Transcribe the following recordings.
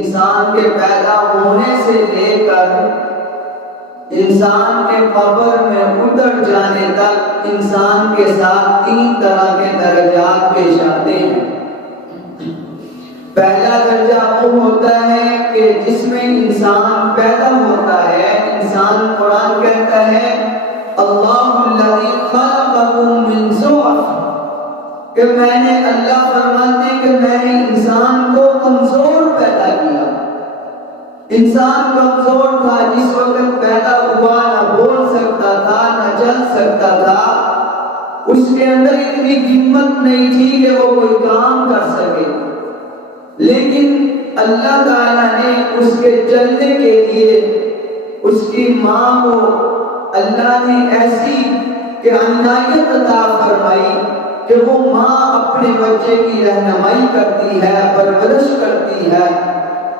انسان کے پیدا ہونے سے لے کر انسان کے قبر میں اتر جانے تک انسان کے ساتھ 3 طرح کے درجات پیش آتے ہیں۔ پہلا درجہ وہ ہوتا ہے کہ جس میں انسان پیدا ہوتا ہے، انسان قرآن کہتا ہے اللہ الذی خلقکم من ضعف، کہ میں نے اللہ فرماتے ہیں کہ میں نے انسان کو کمزور پیدا کیا۔ انسان کمزور تھا، جس وقت پیدا ہوا نہ بول سکتا تھا نہ چل سکتا تھا، اس کے اندر اتنی ہمت نہیں تھی کہ وہ کوئی کام کر سکے، لیکن اللہ تعالیٰ نے اس کے چلنے کے لیے اس کی ماں کو اللہ نے ایسی کہ عنایت عطا فرمائی کہ وہ ماں اپنے بچے کی رہنمائی کرتی ہے، پرورش کرتی ہے۔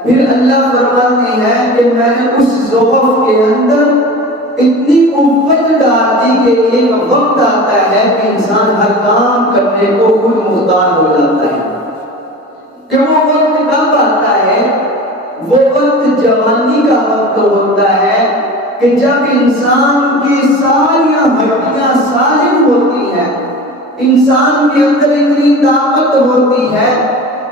پھر اللہ فرماتی ہے کہ میں نے اس ضعف کے اندر اتنی قوت ڈال دی کہ ایک وقت آتا ہے کہ انسان ہر کام کرنے کو خود مختار ہو جاتا ہے۔ کہ وہ وقت کب آتا ہے؟ وہ وقت جوانی کا وقت ہوتا ہے کہ جب انسان کی ساری ہڈیاں سالم ہوتی ہیں، انسان کے اندر اتنی طاقت ہوتی ہے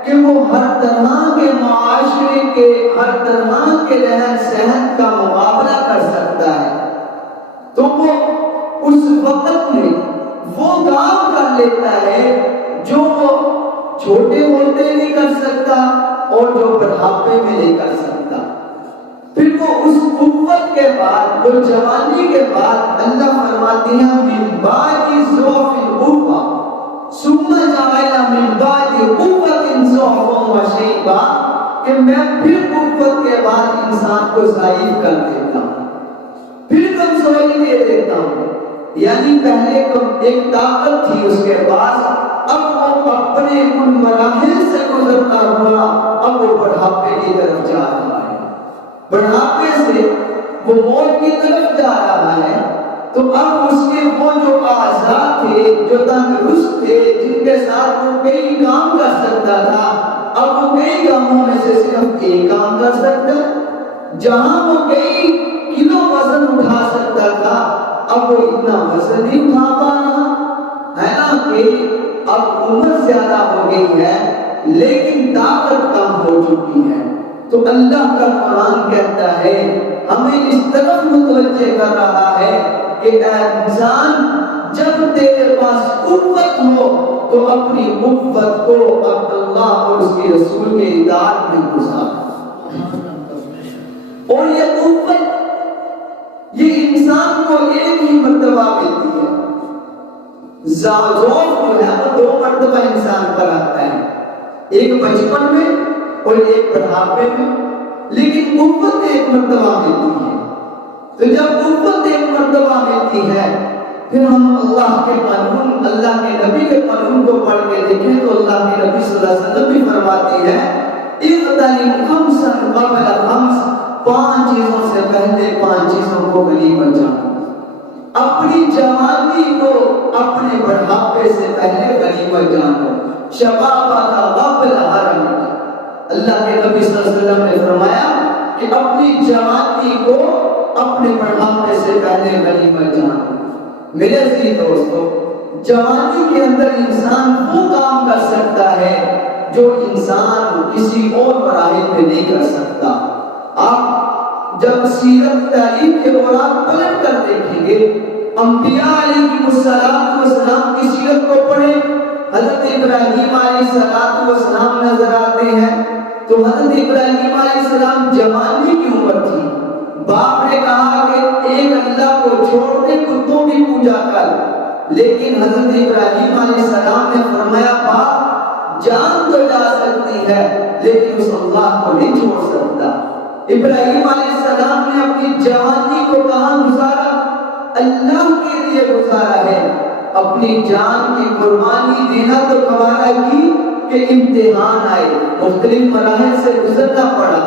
کہ وہ ہر طرح کے معاشرے کے، ہر طرح کے رہن سہن کا مقابلہ کر سکتا ہے۔ تو وہ اس وقت میں وہ کام کر لیتا ہے جو وہ چھوٹے ہوتے نہیں کر سکتا اور جو بڑھاپے میں نہیں کر سکتا۔ پھر وہ اس قوت کے بعد، وہ جوانی کے بعد اللہ فرماتی ہیں من بعد ضعف قوة ثم جعل من بعد قوة ضعفا وشيبا، کہ میں پھر قوت کے بعد انسان کو ضعیف کر دیتا ہوں، پھر کمزوری دے دیتا ہوں۔ یعنی پہلے ایک طاقت تھی اس کے پاس، اب وہ اپنے ان مراحل سے گزرتا ہوا اب وہ بڑھاپے کی طرف جا رہا ہے، بڑھاپے سے وہ موت کی طرف جا رہا ہے۔ تو اب اس کے وہ جو اعضاء تھے، جو تندرست تھے، جن کے ساتھ وہ کئی کام کر سکتا تھا، اب وہ کئی کاموں میں سے صرف ایک کام کر سکتا۔ جہاں وہ کئی کلو وزن اٹھا سکتا تھا، اب وہ اتنا وزن نہیں اٹھا پا رہا ہے نا، کہ اب عمر زیادہ ہو گئی ہے لیکن طاقت کم ہو چکی ہے۔ تو اللہ کا قرآن کہتا ہے، ہمیں اس طرف متوجہ کر رہا ہے کہ اے انسان، جب تیرے پاس قوت ہو تو اپنی قوت کو اللہ اور اس کے رسول کے اطاعت میں گزار۔ اور یہ قوت یہ انسان کو ایک ہی مرتبہ ملتی ہے۔ ضعف جو ہے وہ 2 مرتبہ انسان پر آتا ہے، ایک بچپن میں اور ایک بڑھاپے میں، لیکن قوت ایک مرتبہ ملتی ہے۔ تو جب قوت ایک مرتبہ ملتی ہے، پھر ہم اللہ کے قانون، اللہ کے نبی کے قانون کو پڑھ کے دیکھیں تو اللہ کے نبی صلی اللہ علیہ وسلم بھی فرماتے ہیں اغتنم خمسا قبل خمس، 5 چیزوں سے پہلے 5 چیزوں کو غنیمت جانو۔ اپنی جوانی کو اپنے بڑھاپے سے پہلے غنیمت جانو۔ شبابک قبل حرمک، اللہ کے نبی صلی اللہ علیہ وسلم نے فرمایا کہ اپنی جوانی کو اپنے بڑھاپے سے پہلے غنیمت جانو۔ میرے عزیز دوستو، جوانی کے اندر انسان وہ کام کر سکتا ہے جو انسان کسی اور مراحل میں نہیں کر سکتا۔ آپ جب سیرت تاریخ کے دوران پلٹ کر دیکھیں گے، انبیاء علیہ السلام کی سیرت کو پڑھیں، حضرت ابراہیم علیہ السلام نظر آتے ہیں۔ تو حضرت ابراہیم علیہ السلام جوانی کی عمر تھی، باپ نے کہا کہ ایک اللہ کو چھوڑ کے کتوں کی پوجا کر، لیکن حضرت ابراہیم علیہ السلام نے فرمایا باپ جان تو جا سکتی ہے لیکن اس اللہ کو نہیں چھوڑ سکتا۔ ابراہیم علیہ السلام نے اپنی جوانی کو کہاں گزارا؟ اللہ کے لیے گزارا ہے۔ اپنی جان کی قربانی دینا تو گوارا کی کہ امتحان آئے، مختلف مراحل سے گزرنا پڑا۔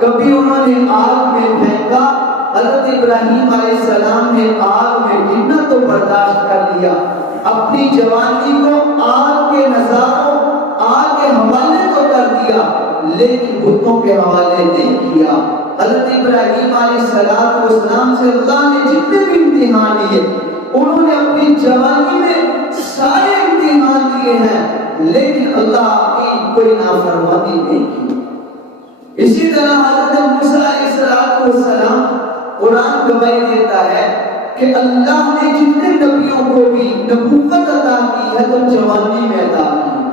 کبھی انہوں نے آگ میں پھینکا، حضرت ابراہیم علیہ السلام نے آگ میں گرنا تو برداشت کر لیا، اپنی جوانی کو آگ کے نظاروں، آگ کے حوالے تو کر دیا، لیکن بتوں کے حوالے نہیں کیا۔ حضرت ابراہیم علیہ السلام سے اللہ نے جتنے بھی امتحان لیے انہوں نے اپنی جوانی میں سارے امتحان لیے ہیں، لیکن اللہ کی کوئی نافرمانی نہیں کی۔ اسی طرح حضرت موسیٰ علیہ السلام قرآن گواہی دیتا ہے کہ اللہ نے جتنے نبیوں کو بھی نبوت عطا کی ہے تو جوانی میں عطا کی۔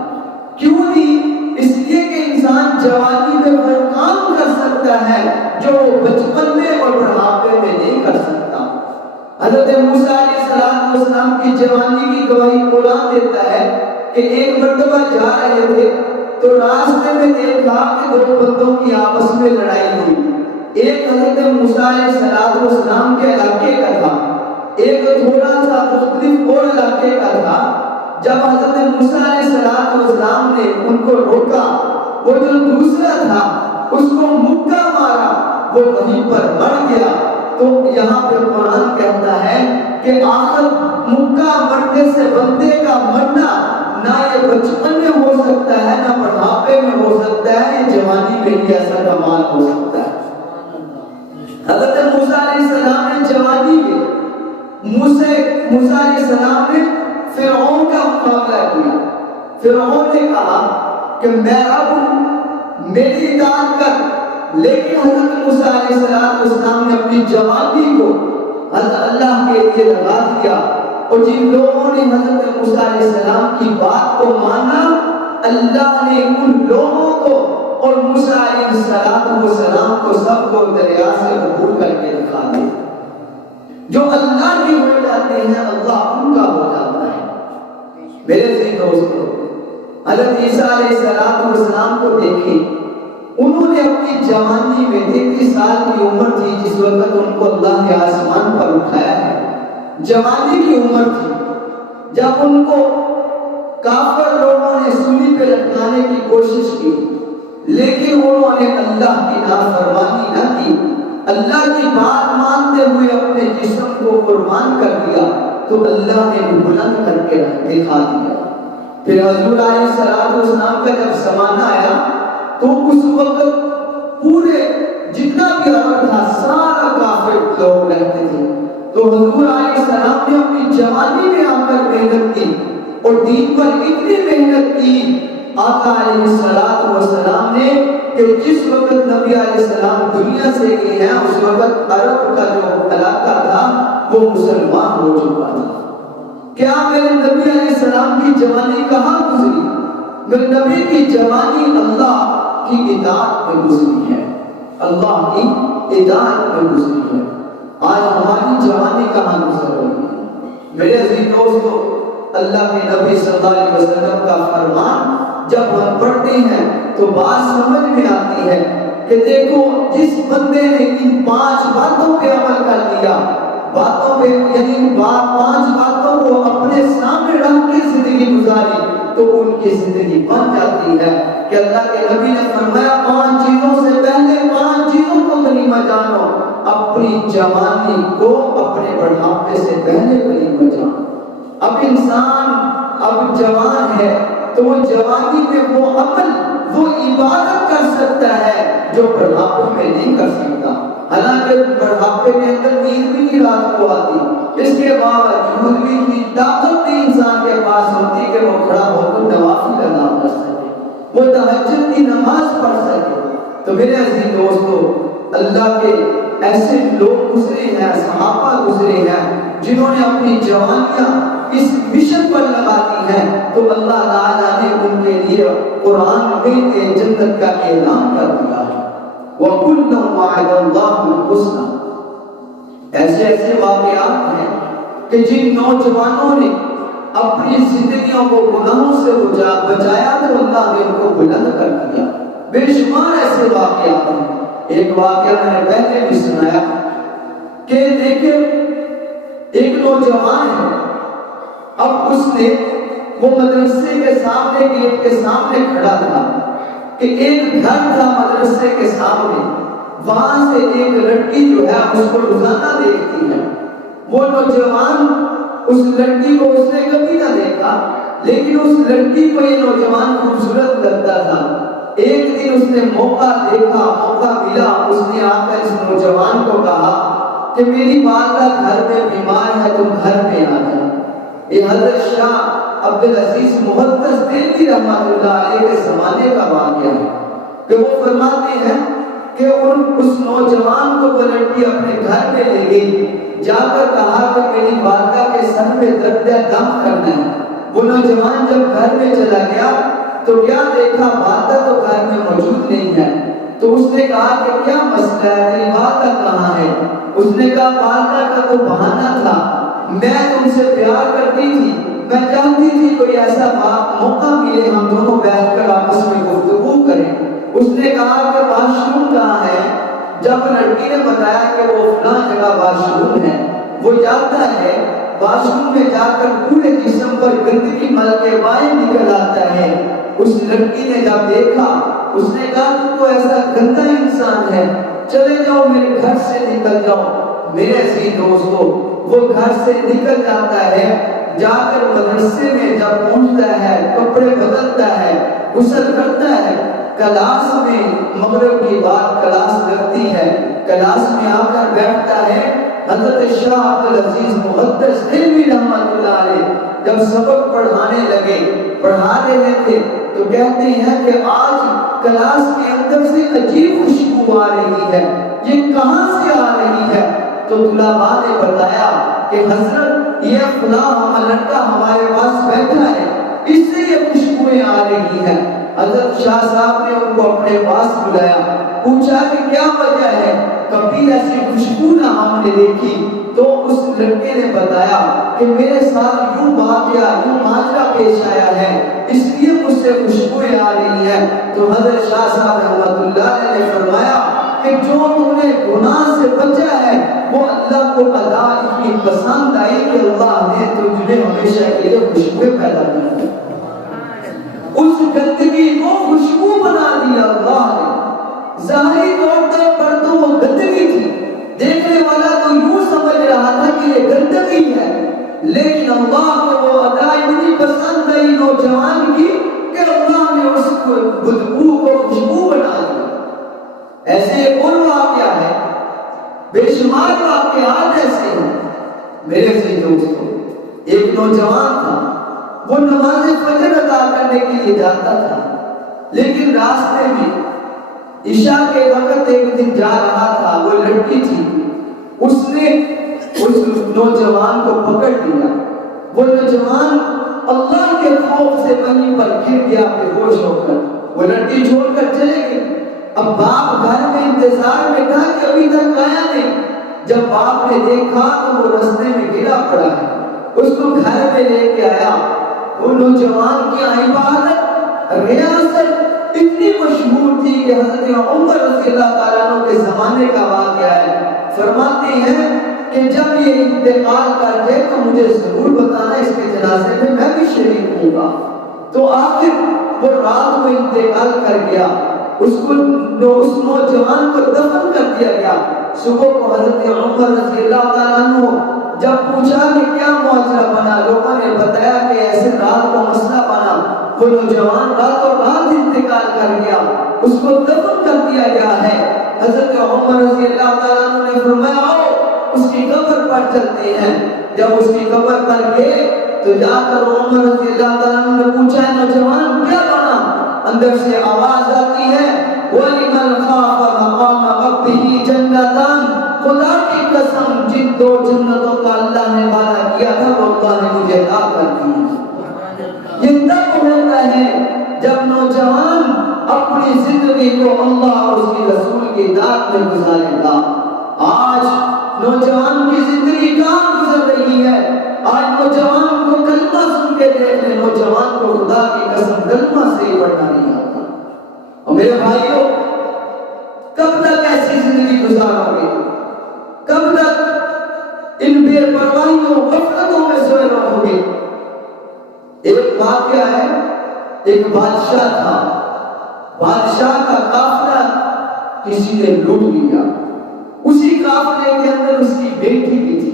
کیوں نہیں؟ اس لیے کہ انسان جوانی میں وہ کام کر سکتا ہے جو وہ بچپن میں اور بڑھاپے میں نہیں کر سکتا۔ حضرت موسیٰ علیہ السلام کی جوانی کی گواہی قرآن دیتا ہے کہ ایک مرتبہ جا رہے تھے تو راستے میں دیکھا کہ دو بندوں کی آپس میں لڑائی ہوئی۔ ایک حضرت موسیٰ علیہ السلام کے علاقے کا تھا، ایک تھوڑا سا مختلف اور علاقے کا تھا۔ جب حضرت موسیٰ علیہ السلام نے ان کو روکا، وہ جو دوسرا تھا اس کو مکہ مارا، وہ وہیں پر مر گیا۔ تو یہاں پہ قرآن کہتا ہے کہ آخر مکہ مرنے سے بندے کا مرنا نہ یہ بچپن میں ہو سکتا ہے نہ بڑھاپے میں ہو سکتا ہے، یہ جوانی میں بھی ایسا کمال ہو سکتا ہے۔ حضرت موسیٰ علیہ السلام نے جوانی میں موسیٰ علیہ السلام نے فرعون کا مقابلہ کیا۔ فرعون نے کہا کہ میں رب ہوں، میری اطاعت کر، لیکن حضرت موسیٰ علیہ السلام نے اپنی جوانی کو حضرت اللہ کے لیے لگا دیا، اور جن لوگوں نے حضرت موسیٰ علیہ السلام کی بات کو مانا، اللہ نے ان لوگوں کو اور موسیٰ علیہ السلام کو سب کو دریا سے عبور کر کے دکھا دیا۔ جو اللہ کے ہو جاتے ہیں اللہ ان کا ہو جاتا ہے۔ میرے عزیز دوستو، حضرت عیسیٰ علیہ السلام کو دیکھیں، انہوں نے اپنی جوانی میں 33 سال کی عمر تھی جس وقت ان کو اللہ نے آسمان پر اٹھایا ہے۔ جوانی کی عمر تھی جب ان کو کافر لوگوں نے سولی پہ لٹکانے کی کوشش کی، لیکن انہوں نے اللہ کی نافرمانی نہ کی، اللہ کی بات مانتے ہوئے اپنے جسم کو قربان کر دیا، تو اللہ نے بلند کر کے دکھا دیا۔ پھر حضور علیہ السلام کا جب زمانہ آیا تو اس وقت پورے جتنا بھی عرب تھا سارا کافر لوگ رہتے تھے، تو حضور علیہ السلام نے اپنی جوانی میں آ کر محنت کی اور دین پر اتنی محنت کی آقا علیہ السلام نے کہ جس وقت نبی علیہ السلام دنیا سے گئے ہیں اس وقت عرب کا جو علاقہ تھا وہ مسلمان ہو چکا تھا۔ کیا میرے نبی علیہ السلام کی جوانی کہاں گزری؟ میرے نبی کی جوانی اللہ کی اطاعت میں گزری ہے، اللہ کی اطاعت میں گزری ہے۔ آج ہماری جوانی کہاں گزر رہی ہے؟ میرے عزیز دوستو، اللہ کے نبی صلی اللہ علیہ وسلم کا فرمان جب ہم پڑھتے ہیں تو بات سمجھ میں آتی ہے کہ دیکھو جس بندے نے ان 5 باتوں پہ عمل کر لیا، باتوں پہ یعنی 5 باتوں کو اپنے سامنے رکھ کے زندگی گزاری تو ان کی زندگی بن جاتی ہے کہ اللہ کے نبی نے فرمایا 5 چیزوں سے پہلے 5 چیزوں کو غنیمت جانو، اپنی جوانی کو اپنے بڑھاپے سے پہلے غنیمت جانو۔ اب انسان اب جوان ہے تو وہ جوانی میں وہ عمل وہ عبادت کر سکتا ہے جو بڑھاپے میں نہیں کر سکتا۔ حالانکہ بڑھاپے کے اندر نیند بھی نہیں رات کو آتی، اس کے باوجود بھی اتنی طاقت نہیں انسان کے پاس ہوتی کہ وہ کھڑا ہو کر نوافل ادا کر سکے، وہ تہجد کی نماز پڑھ سکے۔ تو میرے عزیز دوستو، اللہ کے ایسے لوگ گزرے ہیں، صحابہ گزرے ہیں جنہوں نے اپنی جوانیاں اس مشن پر لگا دی ہیں، تو اللہ تعالیٰ نے ان کے لیے قرآن میں جنت کا اعلان کر دیا ہے۔ وَكُلًّا وَعَدَ اللَّهُ الْحُسْنَى۔ ایسے واقعات ہیں کہ جن نوجوانوں نے اپنی زندگیوں کو گناہوں سے بچایا تو اللہ نے ان کو بلند کر دیا۔ بے شمار ایسے واقعات ہیں۔ ایک واقعہ میں نے پہلے بھی سنایا کہ دیکھیں ایک نوجوان ہے، اب اس نے وہ مدرسے کے سامنے گیٹ کے سامنے کھڑا تھا کہ ایک گھر تھا مدرسے کے سامنے، وہاں سے ایک لڑکی جو ہے اس کو روزانہ دیکھتی ہے۔ وہ نوجوان اس لڑکی کو اس نے کبھی نہ دیکھا، لیکن اس لڑکی کو یہ نوجوان خوبصورت لگتا تھا۔ ایک دن اس نے موقع دیکھا، موقع ملا، اس نے آ کر اس نوجوان کو کہا کہ میری والدہ گھر میں بیمار ہے، تم گھر میں آ جاؤ۔ یہ حضرت شاہ عبدالعزیز محدث دہلوی رحمۃ اللہ علیہ کے زمانے کا واقعہ ہے کہ وہ فرماتے ہیں کہ اس نوجوان کو وہ لڑکی اپنے گھر میں لے گئی، جا کر کہا کہ میری والدہ کے سر میں درد دم کرنا ہے۔ وہ نوجوان جب گھر میں چلا گیا تو کیا دیکھا، والدہ تو گھر میں موجود نہیں ہے۔ تو اس نے کہا کہ کیا مسئلہ ہے، تیری والدہ کہاں ہے؟ اس نے کہا والدہ کا تو بہانہ تھا، میں تم سے پیار کرتی تھی، میں چاہتی تھی کوئی ایسا موقع ملے ہم دونوں بیٹھ کر آپس میں گفتگو کریں۔ اس نے کہا کہ واش روم کہاں ہے؟ جب لڑکی نے بتایا کہ وہ فلاں جگہ واش روم ہے، وہ جاتا ہے واش روم میں جا کر پورے جسم پر گندگی مل کے باہر نکل آتا ہے۔ اس لڑکی نے جب دیکھا، اس نے کہا تو تو ایسا گندا انسان ہے، چلے جاؤ میرے گھر سے نکل جاؤ۔ میرے عزیز دوستو، وہ گھر سے نکل جاتا ہے، جا کر مدرسے میں جب پہنچتا ہے، کپڑے بدلتا ہے، غسل کرتا ہے، کلاس میں مغرب کی بات کلاس لگتی ہے، کلاس میں آ کر بیٹھتا ہے۔ حضرت شاہ عبدالعزیز محدث دہلوی رحمۃ اللہ علیہ جب سبق پڑھانے لگے، پڑھا رہے تھے تو کہتے ہیں کہ آج کلاس کے اندر سے عجیب خوشبو آ رہی ہے، یہ کہاں سے آ رہی ہے؟ تو طلباء نے بتایا کہ حضرت یہ فلاں لڑکا ہمارے پاس بیٹھا ہے، اس سے یہ خوشبوئیں آ رہی ہیں۔ حضرت شاہ صاحب نے ان کو اپنے پاس بلایا، پوچھا کہ کیا وجہ ہے، کبھی ایسی خوشبو نہ ہم نے دیکھی۔ تو اس لڑکے نے بتایا کہ میرے ساتھ یوں واقعہ، یوں ماجرا پیش آیا ہے، اس لیے مجھ سے خوشبوئیں آ رہی ہیں۔ تو حضرت شاہ صاحب رحمۃ اللہ علیہ نے فرمایا کہ جو تم نے گناہ سے بچا ہے وہ اللہ کو ادا اتنی پسند آئی کہ اللہ نے تجھے ہمیشہ کے لیے خوشبوئیں پیدا کی، اس گندگی کو خوشبو بنا دیا اللہ نے۔ ظاہری طور پر تو وہ گندگی تھی، دیکھنے والا تو یوں سمجھ رہا تھا کہ یہ گندگی ہے، لیکن اللہ کو وہ ادا اتنی پسند آئی نوجوان کی کہ اللہ نے اس بدبو کو خوشبو بنا دیا۔ ایسے ایک اور واقعہ ہے، بے شمار واقعات ایسے ہیں میرے سے دوستو۔ ایک نوجوان تھا، وہ نماز فجر ادا کرنے کے لیے جاتا تھا، لیکن راستے میں عشاء کے وقت ایک دن جا رہا تھا، وہ لڑکی تھی، اس نے اس نوجوان کو پکڑ لیا۔ وہ نوجوان اللہ کے خوف سے وہیں پر گر گیا بے ہوش ہو کر، وہ لڑکی چھوڑ کر چلے گئی۔ اب باپ گھر میں انتظار میں تھا کہ ابھی تک آیا نہیں۔ جب باپ نے دیکھا تو وہ رستے میں گرا پڑا ہے، اس کو گھر میں لے کے آیا۔ وہ نوجوان کی عبادت، ریاست اتنی مشہور تھی کہ حضرت عمر رضی اللہ تعالیٰ عنہ کے زمانے کا واقعہ ہے۔ فرماتے ہیں کہ جب یہ انتقال کر جائے تو مجھے ضرور بتانا، اس کے جنازے میں میں بھی شریک ہوں گا۔ تو آخر وہ رات کو انتقال کر گیا، اس نوجوان کو دفن کر دیا گیا۔ صبح کو حضرت عمر رضی اللہ تعالیٰ عنہ جب پوچھا کہ کیا معاملہ بنا، لوگوں نے بتایا کہ ایسے رات کو مسئلہ بنا، وہ نوجوان راتوں رات انتقال کر گیا، اس کو دفن کر دیا گیا ہے۔ حضرت عمر رضی اللہ تعالیٰ عنہ نے فرمایا آؤ اس کی قبر پر چلتے ہیں۔ جب اس کی قبر پر گئے تو جا کر عمر رضی اللہ تعالیٰ عنہ نے پوچھا نوجوان کیا بنا؟ اندر سے آواز آتی ہے وَلِمَنْ خَافَ مَقَامَ رَبِّهِ جَنَّتَانِ، خدا کی قسم جن دو جنتوں کا اللہ نے وعدہ کیا تھا وہ اللہ نے مجھے عطا کر دی۔ یہ تب ہوتا ہے جب نوجوان اپنی زندگی کو اللہ اور اس کے رسول کی اطاعت میں گزارے گا۔ آج نوجوان کی زندگی کہاں گزر رہی ہے؟ آج نوجوان کو کلمہ سن کے دیکھ لیں، نوجوان کو خدا کی قسم کلمہ سے ہی پڑھنا نہیں آتا۔ اور میرے بھائیوں، کب تک ایسی زندگی گزارو گے؟ کب تک ان بے پرواہیوں غفلتوں میں سوئے رہو گے؟ ایک واقعہ ہے، ایک بادشاہ تھا، بادشاہ کا قافلہ کسی نے لوٹ لیا، اسی قافلے کے اندر اس کی بیٹی بھی تھی،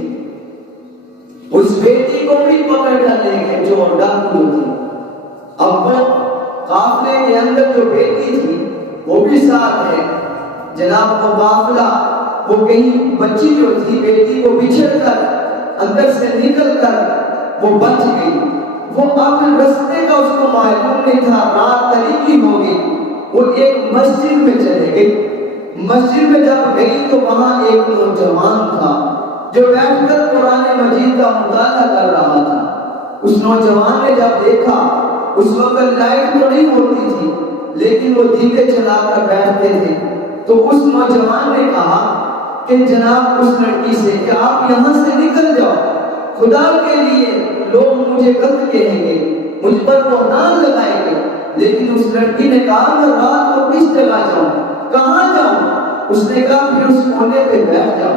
اس بیٹی کو بھی پکڑ کر لے گئے جو ڈاکو تھی۔ اب وہ قافلے کے اندر جو بیٹی تھی وہ بھی ساتھ ہے. جناب وہ قافلہ وہ کہیں بچی جو تھی بیٹی کو بچھڑ کر اندر سے نکل کر وہ بچ گئی. وہ اب رستے کا اس کو معلوم نہیں تھا، رات تاریکی ہو گئی. وہ ایک مسجد میں چلے گئی. مسجد میں جب گئی تو وہاں ایک نوجوان تھا جو بیٹھ کر قرآن مجید کا مطالعہ کر رہا تھا. اس نوجوان نے جب دیکھا، اس وقت لائٹ تو نہیں ہوتی تھی لیکن وہ دیے چلا کر بیٹھتے تھے، تو اس نوجوان نے کہا کہ جناب اس لڑکی سے کہ آپ یہاں سے نکل جاؤ، خدا کے لیے لوگ مجھے قتل کہیں گے، مجھ پر بہتان لگائیں گے. لیکن اس لڑکی نے کہا میں رات کو کس جگہ جاؤں، کہاں جاؤں؟ اس نے کہا پھر اس کونے پہ بیٹھ جاؤ.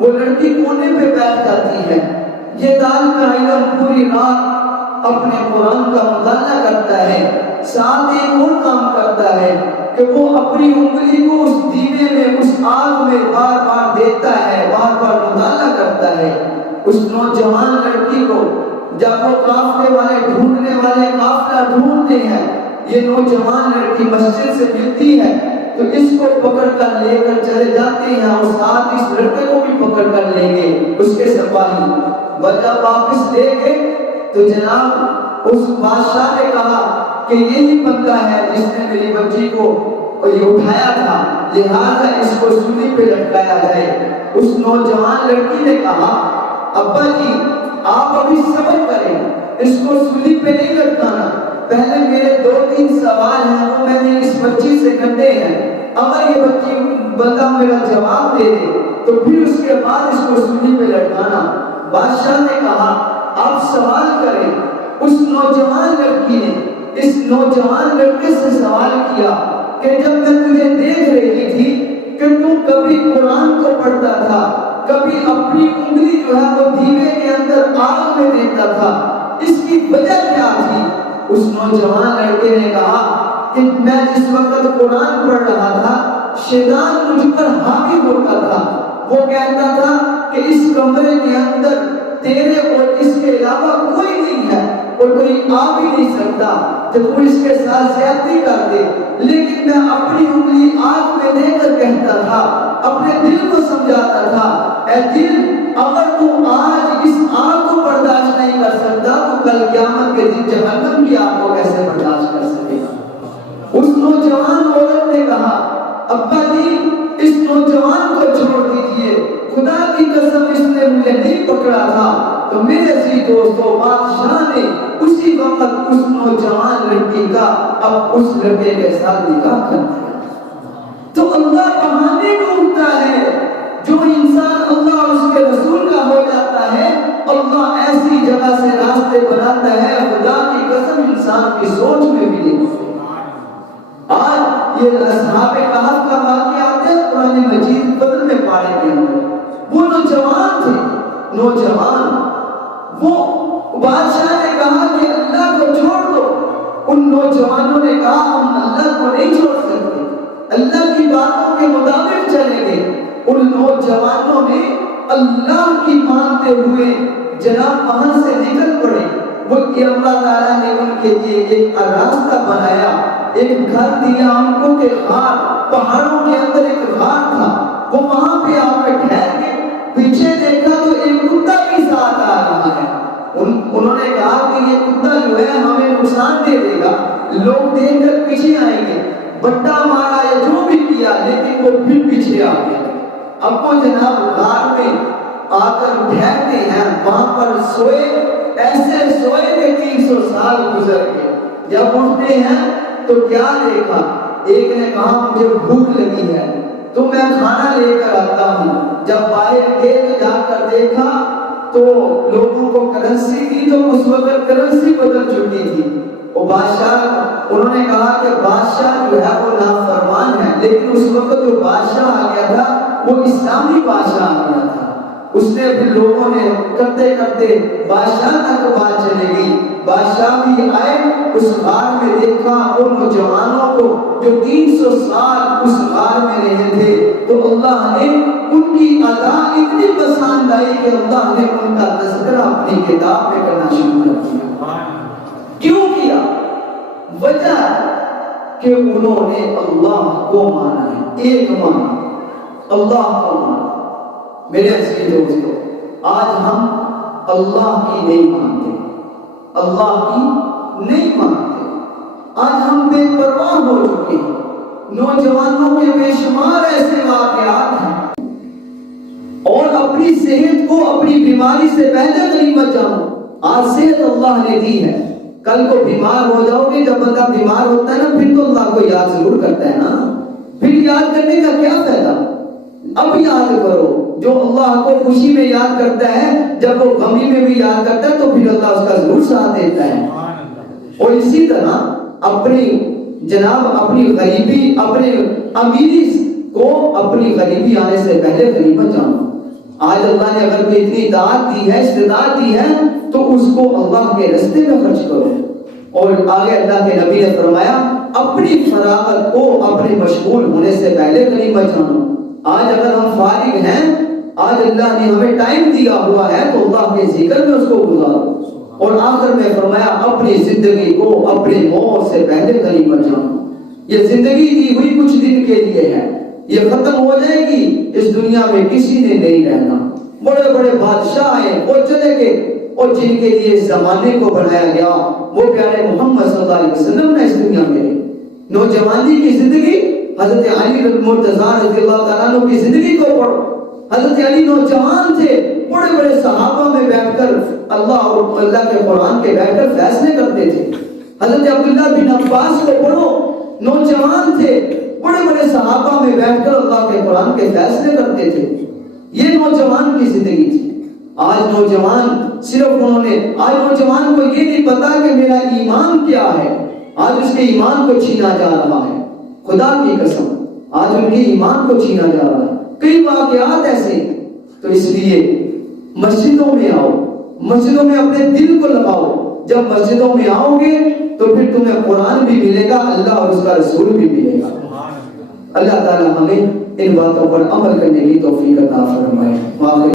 وہ لڑکی کونے پہ بیٹھ جاتی ہے. یہ طالب علم پوری رات اپنے قرآن کا مطالعہ کرتا ہے، ساتھ ایک اور کام کرتا ہے کہ وہ اپنی انگلی کو اس دیوے میں اس آگ میں بار بار دیتا ہے، بار بار مطالعہ کرتا ہے. اس نوجوان لڑکی کو جب وہ قافلے والے ڈھونڈنے والے قافلہ ڈھونڈتے ہیں، یہ نوجوان لڑکی مسجد سے ملتی ہے تو اس کو پکڑ کر لے کر چلے جاتے ہیں اور ساتھ اس لڑکے کو بھی پکڑ کر لیں گے اس کے سپاہی. جب واپس لے گئے تو جناب اس بادشاہ نے کہا کہ یہی بندہ ہے جس نے میری بچی کو یہ اٹھایا تھا، لہذا اس کو سولی پہ لٹکایا جائے. اس نوجوان لڑکی نے کہا ابا جی آپ ابھی صبر کریں، اس کو سولی پہ نہیں لٹکانا، پہلے میرے 2-3 سوال ہیں وہ میں نے اس بچی سے کٹے ہیں، اگر یہ بچی بندہ میرا جواب دے دے تو پھر اس کے بعد اس کو سولی پہ لٹکانا. بادشاہ نے کہا آپ سوال کریں. اس نوجوان لڑکی نے اس نوجوان لڑکے سے سوال کیا کہ جب میں تجھے دیکھ رہی تھی کہ تو کبھی قرآن کو پڑھتا تھا، کبھی اپنی انگلی جو ہے وہ دیوے کے اندر آگ میں دیتا تھا، اس کی وجہ کیا تھی؟ اس نوجوان لڑکے نے کہا کہ میں جس وقت قرآن پڑھ رہا تھا شیطان مجھ پر حاوی ہوتا تھا، وہ کہتا تھا کہ اس کمرے کے اندر تیرے اور اس کے علاوہ کوئی نہیں ہے اور کوئی آ بھی نہیں سکتا کہ تو اس کے ساتھ زیادتی کر دے. لیکن میں اپنی انگلی آگ میں دے کر کہتا تھا، اپنے دل کو سمجھاتا تھا اے دل اگر تو آج اس آگ کو برداشت نہیں کر سکتا تو کل قیامت کے دن جہنم کی آگ کو کیسے برداشت کر سکے گا. اس نوجوان عورت نے کہا ابا جی اس نوجوان کو چھوڑ دیجئے، خدا کی قسم اس نے مجھے نہیں پکڑا تھا. تو میرے عزیز دوستو بادشاہ نے اسی وقت اس نوجوان لڑکی کا اب اس لڑکے کے ساتھ نکاح کر دیا. تو اللہ بہانے ڈھونڈتا ہے، جو انسان اللہ اور اس کے رسول کا ہو جاتا ہے اللہ ایسی جگہ سے راستے بناتا ہے خدا کی قسم انسان کی سوچ میں بھی نہیں. آج یہ اصحاب کہف کا واقعہ آتا ہے قرآن مجید بدر میں پارے کے اندر. وہ نوجوان تھے، نوجوان وہ بادشاہ نے کہا کہ اللہ کو چھوڑ دو. ان نوجوانوں نے کہا ہم اللہ کو نہیں چھوڑ سکتے، اللہ کی باتوں کے مطابق چلیں گے. ان نوجوانوں نے اللہ کی مانتے ہوئے جناب وہاں سے نکل پڑے. وہ اللہ تعالیٰ نے ان کے لیے ایک راستہ بنایا، ایک گھر دیا ان کو کہ غار، پہاڑوں کے اندر ایک غار تھا. وہ وہاں پہ آ کر ٹھہر کے پیچھے دیکھا تو ایک کتا بھی ساتھ آ رہا ہے. انہوں نے کہا کہ یہ کتا جو ہے ہمیں نقصان دے دے گا، لوگ دیکھ کر پیچھے آئیں گے، بٹا مارا یا جو بھی کیا لیکن وہ پھر پیچھے آ گئے. اب وہ جناب غار میں آ کر ٹھہرتے ہیں، وہاں پر سوئے، ایسے سوئے کہ 300 سال گزر گئے. جب اٹھتے ہیں تو کیا دیکھا؟ ایک نے کہا مجھے بھوک لگی ہے تو میں کھانا لے کر آتا ہوں. جب باہر گئے تو جا کر دیکھا تو لوگوں کو کرنسی دی تو اس وقت کرنسی بدل چکی تھی. وہ بادشاہ، انہوں نے کہا کہ بادشاہ جو ہے وہ نافرمان ہے، لیکن اس وقت جو بادشاہ آ گیا تھا وہ اسلامی بادشاہ آ گیا تھا. اس نے پھر لوگوں نے کرتے کرتے بادشاہ تک بات چلے گئی. بادشاہ بھی آئے، اس غار میں دیکھا ان نوجوانوں کو جو 300 سال اس غار میں رہے تھے. تو اللہ نے ان کی ادا اتنی پسند آئی کہ اللہ نے ان کا تذکرہ اپنی کتاب میں کرنا شروع کر دیا. کیوں کیا؟ وجہ کہ انہوں نے اللہ کو مانا ہے، ایک مانا، اللہ کو مانا۔ میرے عزیز دوستو، آج ہم اللہ کی نہیں مانتے، اللہ کی نہیں مانتے، آج ہم بے پرواہ ہو چکے ہیں۔ نوجوانوں کے بے شمار ایسے واقعات ہیں، اور اپنی صحت کو اپنی بیماری سے پہلے غنیمت جانو۔ آج صحت اللہ نے دی ہے، کل کو بیمار ہو جاؤ گے۔ جب بندہ بیمار ہوتا ہے نا، پھر تو اللہ کو یاد ضرور کرتا ہے نا، پھر یاد کرنے کا کیا فائدہ؟ اب یاد کرو۔ جو اللہ کو خوشی میں یاد کرتا ہے، جب وہ غمی میں بھی یاد کرتا ہے تو پھر اللہ اس کا ضرور ساتھ دیتا ہے۔ اور اسی طرح اپنی غریبی، اپنے امیری کو اپنی غریبی آنے سے پہلے غنیمت جانو۔ آج اللہ نے اگر کوئی اتنی اطاعت دی ہے، استطاعت دی ہے، تو اس کو اللہ کے راستے میں خرچ کرو۔ اور آگے اللہ کے نبی نے فرمایا، اپنی فراغت کو اپنے مشغول ہونے سے پہلے غنیمت جانو۔ آج اگر ہم فارغ ہیں، آج اللہ نے ہمیں ٹائم دیا ہوا ہے، تو اللہ کے ذکر میں اس کو گزارو۔ اور آخر میں فرمایا، اپنی زندگی کو اپنے موت سے پہلے غنیمت جانو۔ یہ زندگی دی ہوئی کچھ دن کے لیے ہے، یہ ختم ہو جائے گی۔ اس دنیا میں کسی نے نہیں رہنا۔ بڑے بڑے بادشاہ آئے، وہ چلے گئے، اور جن کے لیے اس زمانے کو بنایا گیا، وہ پیارے محمد صلی اللہ علیہ وسلم نے اس دنیا میں نوجوانی کی زندگی، حضرت علی مرتضیٰ رضی اللہ تعالیٰ عنہ کی زندگی کو پڑھو۔ حضرت علی نوجوان تھے، بڑے بڑے صحابہ میں بیٹھ کر اللہ اور اللہ کے قرآن کے بیٹھ کر فیصلے کرتے تھے۔ حضرت عبداللہ بن عباس کو پڑھو، نوجوان تھے، بڑے بڑے صحابہ میں بیٹھ کر اللہ کے قرآن کے فیصلے کرتے تھے۔ یہ نوجوان کی زندگی تھی۔ آج نوجوان صرف آج نوجوان کو یہ نہیں پتا کہ میرا ایمان کیا ہے، آج اس کے ایمان کو چھینا جا رہا ہے۔ خدا کی قسم، آج ان کے ایمان کو چھینا جا رہا ہے۔ کئی واقعات ایسے۔ تو اس لیے مسجدوں میں آؤ، مسجدوں میں اپنے دل کو لگاؤ۔ جب مسجدوں میں آؤ گے تو پھر تمہیں قرآن بھی ملے گا، اللہ اور اس کا رسول بھی ملے گا۔ اللہ تعالی ہمیں ان باتوں پر عمل کرنے کی توفیق عطا فرمائے۔